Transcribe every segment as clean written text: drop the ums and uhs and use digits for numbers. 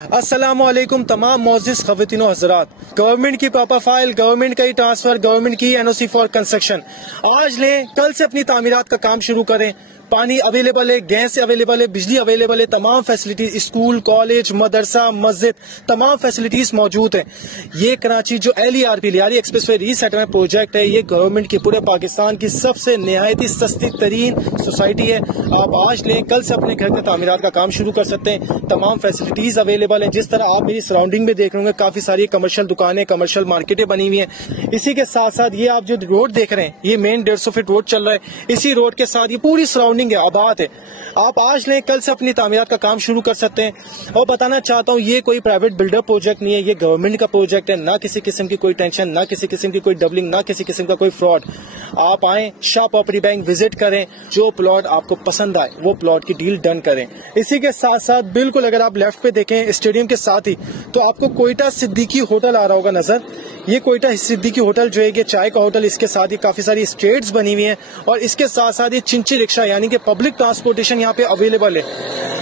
अस्सलामुअलैकुम तमाम मोअज़्ज़िज़ ख़वातीन व हज़रात। गवर्नमेंट की प्रॉपर फाइल, गवर्नमेंट का ही ट्रांसफर, गवर्नमेंट की एनओसी फॉर कंस्ट्रक्शन आज लें, कल से अपनी तामीरात का काम शुरू करें। पानी अवेलेबल है, गैस अवेलेबल है, बिजली अवेलेबल है, तमाम फैसिलिटीज स्कूल, कॉलेज, मदरसा, मस्जिद, तमाम फैसिलिटीज मौजूद हैं। ये कराची जो LERP Lyari expressway resettlement project है, ये गवर्नमेंट की पूरे पाकिस्तान की सबसे निहायती सस्ती तरीन सोसाइटी है। आप आज लें, कल से अपने घर के तामीरात का काम शुरू कर सकते हैं। तमाम फैसिलिटीज अवेलेबल है। जिस तरह आप मेरी सराउंडिंग में देख रहे होंगे, काफी सारी कमर्शियल दुकानें, कमर्शियल मार्केटें बनी हुई हैं। इसी के साथ साथ ये आप जो रोड देख रहे हैं, ये मेन 150 फीट रोड चल रहा है। इसी रोड के साथ ये पूरी सराउंडिंग है, आबाद है। आप आज लें, कल से अपनी तामीरात का काम शुरू कर सकते हैं। और बताना चाहता हूँ, ये कोई प्राइवेट बिल्डर प्रोजेक्ट नहीं है, ये गवर्नमेंट का प्रोजेक्ट है। ना किसी किस्म की कोई टेंशन, ना किसी किस्म की कोई डबलिंग, ना किसी किस्म का कोई फ्रॉड। आप आए, शाह प्रॉपर्टी बैंक विजिट करें, जो प्लॉट आपको पसंद आए वो प्लॉट की डील डन करें। इसी के साथ साथ बिल्कुल अगर आप लेफ्ट पे देखें स्टेडियम के साथ ही, तो आपको कोयटा सिद्दीकी होटल आ रहा होगा नजर। ये कोयटा सिद्दीकी होटल जो है ये चाय का होटल, इसके साथ ही काफी सारी स्ट्रीट्स बनी हुई हैं। और इसके साथ साथ ये चिंची रिक्शा यानी कि पब्लिक ट्रांसपोर्टेशन यहाँ पे अवेलेबल है।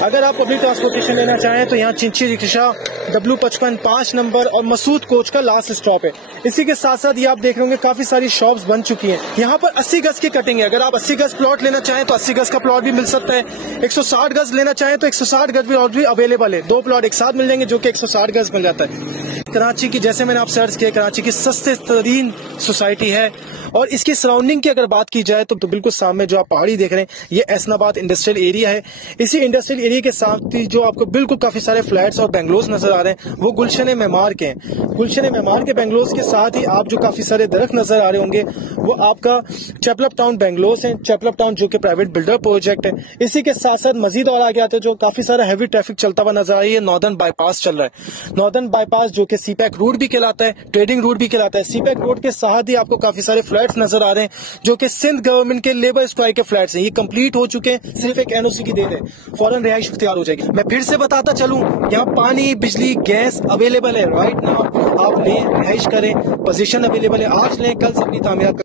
अगर आप पब्लिक ट्रांसपोर्टेशन लेना चाहें तो यहाँ चिंची रिक्शा, W55 5 नंबर और मसूद कोच का लास्ट स्टॉप है। इसी के साथ साथ ये आप देख रहे होंगे काफी सारी शॉप्स बन चुकी हैं। यहाँ पर 80 गज की कटिंग है। अगर आप 80 गज प्लॉट लेना चाहें तो 80 गज का प्लॉट भी मिल सकता है। 160 गज लेना चाहें तो 160 गज भी ऑलरेडी अवेलेबल है। 2 प्लॉट एक साथ मिल जाएंगे जो कि 160 गज मिल जाता है। कराची की, जैसे मैंने आप सर्च किया, कराची की सस्ते तरीन सोसाइटी है। और इसकी सराउंडिंग की अगर बात की जाए तो बिल्कुल सामने जो आप पहाड़ी देख रहे हैं, ये एसनाबाद इंडस्ट्रियल एरिया है। इसी इंडस्ट्रियल एरिया के साथ ही जो आपको बिल्कुल काफी सारे फ्लैट्स और बेंगलोज नजर आ रहे हैं, वो गुलशन मेमार के हैं। गुलशन मेमार के बेंगलोज के साथ ही आप जो काफी सारे दरख्त नजर आ रहे होंगे, वो आपका चैपलप टाउन बेंगलोज है। चैपलप टाउन जो कि प्राइवेट बिल्डर प्रोजेक्ट है। इसी के साथ साथ मजीद और आगे आते हैं, जो काफी सारा हैवी ट्रैफिक चलता हुआ नजर आ रही है, नॉर्दर्न बाईपास चल रहा है। नॉर्दर्न बाईपास जो कि सीपैक रूट भी कहलाता है, ट्रेडिंग रूट भी कहलाता है। सीपैक रोड के साथ ही आपको काफी सारे फ्लैट्स नजर आ रहे हैं, जो कि सिंध गवर्नमेंट के लेबर स्ट्राइक के फ्लैट्स हैं। ये कंप्लीट हो चुके हैं, सिर्फ एक एनओसी की देर है, फौरन रिहाइश तैयार हो जाएगी। मैं फिर से बताता चलूं, यहाँ पानी, बिजली, गैस अवेलेबल है। राइट नाउ आप लें, रिहाइश करें, पोजीशन अवेलेबल है। आज लें, कल से अपनी तामीरात